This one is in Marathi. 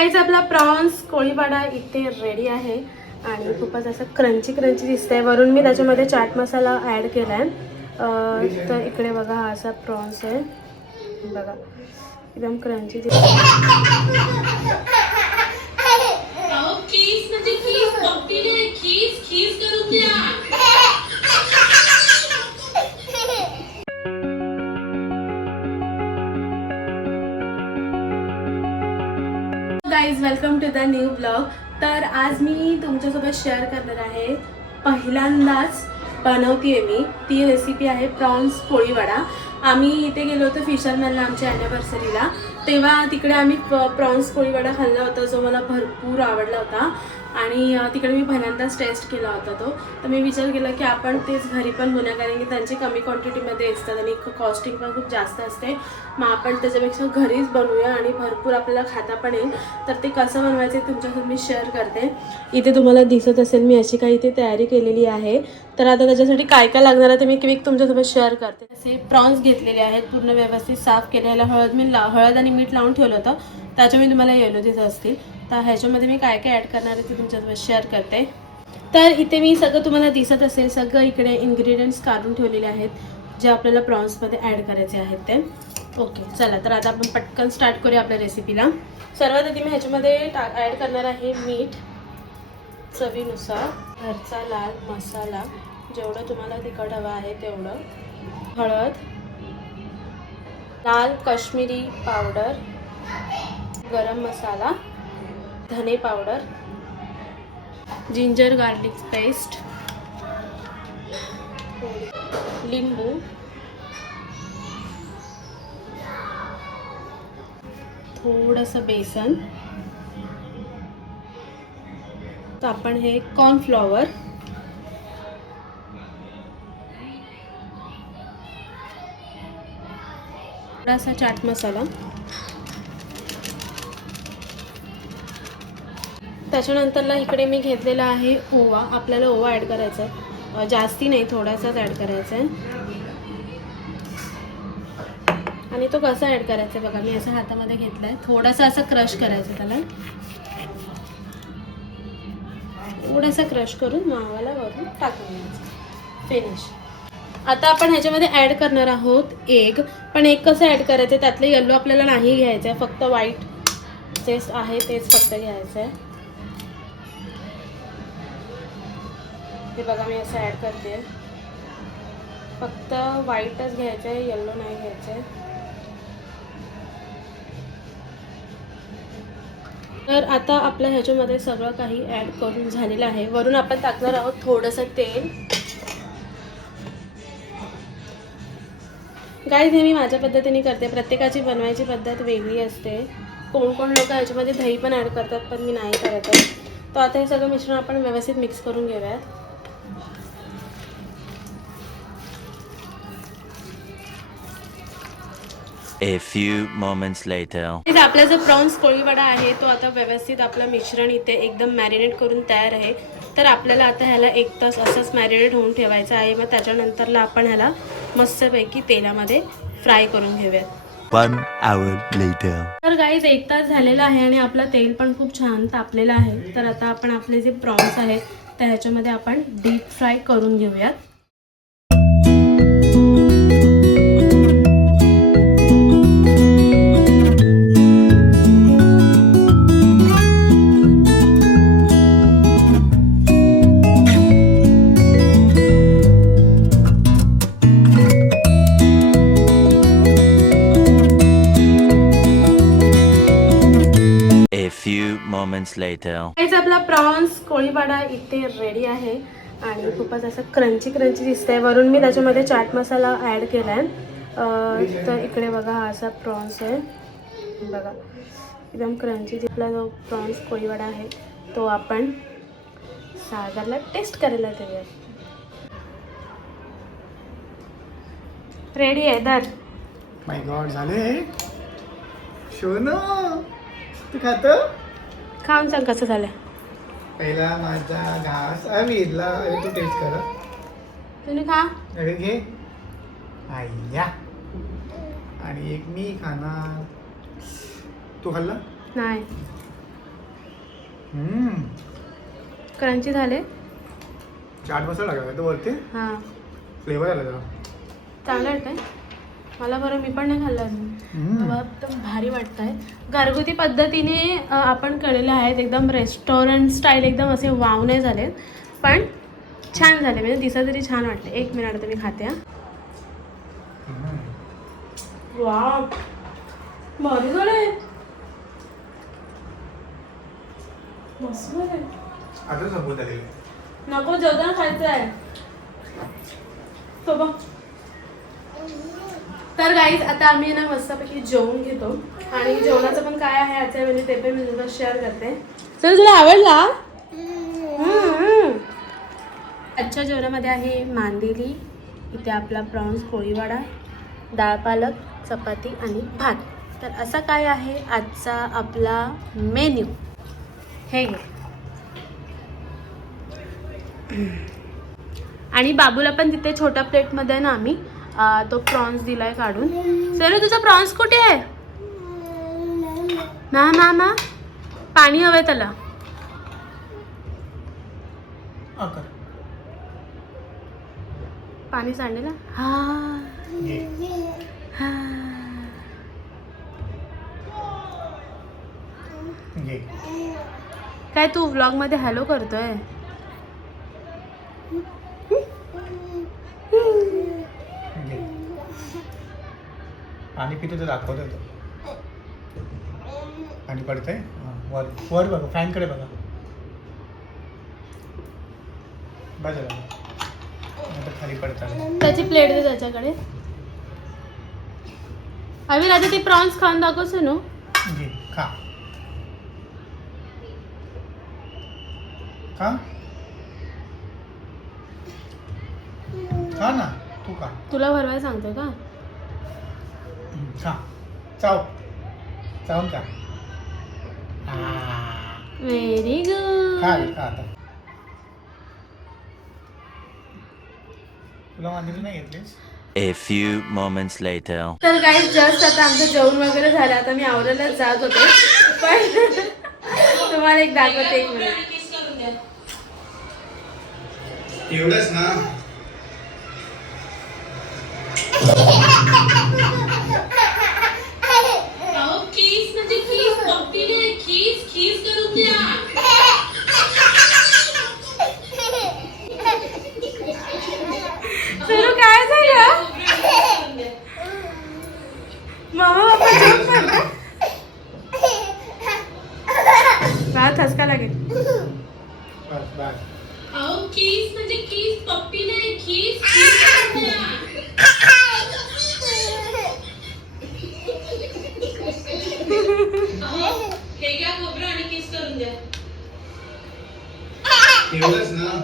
गाइस आपला प्रॉन्स कोळीवाडा इथे रेडी आहे आणि खूपच असं क्रंची दिसतंय. वरून मी त्याच्यामध्ये चाट मसाला ॲड केलाय. तर इकडे बघा हा असा प्रॉन्स आहे बघा, एकदम क्रंची दिसतंय. Guys welcome to the new blog. तर आज मी तुमच्यासोबत शेअर करणार आहे, पहिल्यांदाच बनवते मी ती रेसिपी आहे प्रॉन्स पोळीवडा. आम्ही इथे गेलो होतो फिशरमॅनला आमच्या ॲनिव्हर्सरीला, तेव्हा तिकडे आम्ही प्रॉन्स पोळीवडा खाल्ला होता जो मला भरपूर आवडला होता आणि तिकडे मी पहिल्यांदाच टेस्ट केला होता तो. तर मी विचार केला की आपण तेच घरी पण बनवूया, कारण की त्यांची कमी क्वांटिटीमध्ये असतात आणि कॉस्टिंग पण खूप जास्त असते. मग आपण त्याच्यापेक्षा घरीच बनवूया आणि भरपूर आपल्याला खाता पण येईल. तर ते कसं बनवायचं ते तुमच्यासोबत मी शेअर करते. इथे तुम्हाला दिसत असेल मी अशी काही इथे तयारी केलेली आहे. तर आता त्याच्यासाठी काय काय लागणार आहे ते मी क्विक तुमच्यासोबत शेअर करते. असे प्रॉन्स घेतलेले आहेत, पूर्ण व्यवस्थित साफ केलेला. हळद आणि मीठ लावून ठेवलं होतं, त्याच्या मी तुम्हाला येलो दिसत असतील. तर ह्याच्यामध्ये मी काय काय ॲड करणार आहे ते तुमच्यासोबत शेअर करते. तर इथे मी सगळं तुम्हाला दिसत असेल, सगळं इकडे इन्ग्रेडियंट्स काढून ठेवलेले आहेत जे आपल्याला प्रॉन्समध्ये ॲड करायचे आहेत ते. ओके चला, तर आता आपण पटकन स्टार्ट करूया आपल्या रेसिपीला. सर्वात आधी मी ह्याच्यामध्ये ॲड करणार आहे मीठ चवीनुसार, घरचा लाल मसाला जेवढं तुम्हाला तिखट हवं आहे तेवढं, हळद, लाल काश्मीरी पावडर, गरम मसाला, धने पावडर, जिंजर गार्लिक पेस्ट, लिंबू, थोडंसं बेसन. तर आपण हे कॉर्नफ्लॉवर, थोडासा चाट मसाला, त्याच्यानंतरला इकडे मी घेतलेला आहे ओवा. आपल्याला ओवा ॲड करायचा आहे, जास्ती नाही, थोडासाच ॲड करायचा आहे. आणि तो कसा ॲड करायचा आहे बघा, मी असं हातामध्ये घेतला आहे, थोडासा असं क्रश करायचं, त्याला थोडासा क्रश करून मावाला वरून टाकून द्यायचं. फिनिश. आता आपण ह्याच्यामध्ये ॲड करणार आहोत एग. पण एग कसं ॲड करायचं आहे, त्यातलं येल्लो आपल्याला नाही घ्यायचं आहे, फक्त व्हाईट जे आहे तेच फक्त घ्यायचं आहे. हे बघा मी असं ॲड करते, फक्त व्हाईटच घ्यायचं आहे, येल्लो नाही घ्यायचं आहे. तर आता आपल्या ह्याच्यामध्ये सगळं काही ॲड करून झालेलं आहे. वरून आपण टाकणार आहोत थोडंसं तेल. गाईज हे मी माझ्या पद्धतीने करते, प्रत्येकाची बनवायची पद्धत वेगळी असते. कोण लोक ह्याच्यामध्ये दही पण ॲड करतात, पण मी नाही करत आहे. तर आता हे सगळं मिश्रण आपण व्यवस्थित मिक्स करून घेऊयात. A few moments later. आपला जो प्रॉन्स कोळीवडा आहे तो आता व्यवस्थित आपलं मिश्रण इथे एकदम मॅरिनेट करून तयार आहे. तर आपल्याला आता ह्याला 1 तास असंच मॅरिनेट होऊन ठेवायचं आहे. मग त्याच्यानंतरला आपण ह्याला मस्तपैकी तेलामध्ये फ्राय करून घेऊयात. 1 hour later. तर गाईज 1 तास झालेला आहे आणि आपलं तेल पण खूप छान तापलेलं आहे. तर आता आपण आपले जे प्रॉन्स आहेत त्या ह्याच्यामध्ये आपण डीप फ्राय करून घेऊयात. Moments later. गाइस आपला प्रॉन्स कोळीवाडा इथे रेडी आहे आणि खूपच असं क्रंची दिसतंय. वरून मी त्याच्यामध्ये चाट मसाला ॲड केलाय. तर इकडे बघा हा असा प्रॉन्स आहे बघा, एकदम क्रंची. आपला जो प्रॉन्स कोळीवाडा आहे तो आपण सागरला टेस्ट करायला देऊया. रेडी आहे दर. माय गॉड, झाले शोनो. तू खातो? खाऊन सांग कसं झालं. पहिला माझा घास विरला. तू टेस्ट कर. तुम्ही खा. अरे घे. आय्या. आणि एक मी खाणार. तू खाल्ला? नाही. क्रंची झाले. चाट मसाला टाकला तो वरती हां फ्लेवर आला जरा. चांगलं वाटतंय मला. बरं मी पण नाही खाल्लं अजून. मला एकदम भारी वाटत आहे. घरगुती पद्धतीने आपण केलेले आहेत. एकदम रेस्टॉरंट स्टाईल एकदम असे वाव नाही झाले पण छान झाले. म्हणजे दिसा तरी छान वाटले. 1 मिनिट मी खाते. वाव भारी झाले. मस्त झाले. आता संपत आलेले. नको जेवताना खायचं आहे. तो बघ. तर गाईज आता आम्ही ना मस्तपैकी जेवून घेतो आणि जेवणाचं पण काय आहे आजच्या वेळी ते पण मी तुला शेअर करते. तर तुला आवडला. आजच्या जेवणामध्ये आहे मांदेली, इथे आपला प्रॉन्स पोळीवाडा, डाळ पालक, चपाती आणि भात. तर असा काय आहे आजचा आपला मेन्यू. हे घे. आणि बाबूला पण तिथे छोट्या प्लेटमध्ये ना आम्ही तो प्रॉन्स दिलाय काढून. सर तुझा प्रॉन्स कुठे आहे. ना पाणी हवंय त्याला. पाणी सांडेल. हा काय तू व्लॉग मध्ये हॅलो करतोय. पाणी पितो तर दाखवतो तो. पाणी पडतंय. वर वर बघा फॅनकडे बघा. बस झालं. आता खाली पडतं. त्याची प्लेट दे त्याच्याकडे. अविर आता ते प्रॉन्स खाऊन दाखवस ना. घे खा खा खा ना तू खा. तुला भरवायला सांगतोय का. खा चाव चावून खा. Very good. खा खा आता. तुला मांजरी नाही घेतलीस. A few moments later. तर गाईज जस्ट आता आमचं जेवण वगैरे झालं. आता मी आवरायलाच जात होते पण तुम्हाला एक दाखवते. 1 मिनिट. एवढंच ना. खीस म्हणजे खीस पप्पी नाही. खीस करून द्या. सुरू काय झालं. मामा बाप्पा जेवण करता. मला ठसका लागेल. बस बस. खीस म्हणजे खीस पप्पी नाही. खीस करून द्या. हे घ्या खोबरं आणि किस करून द्या. एवढंच ना.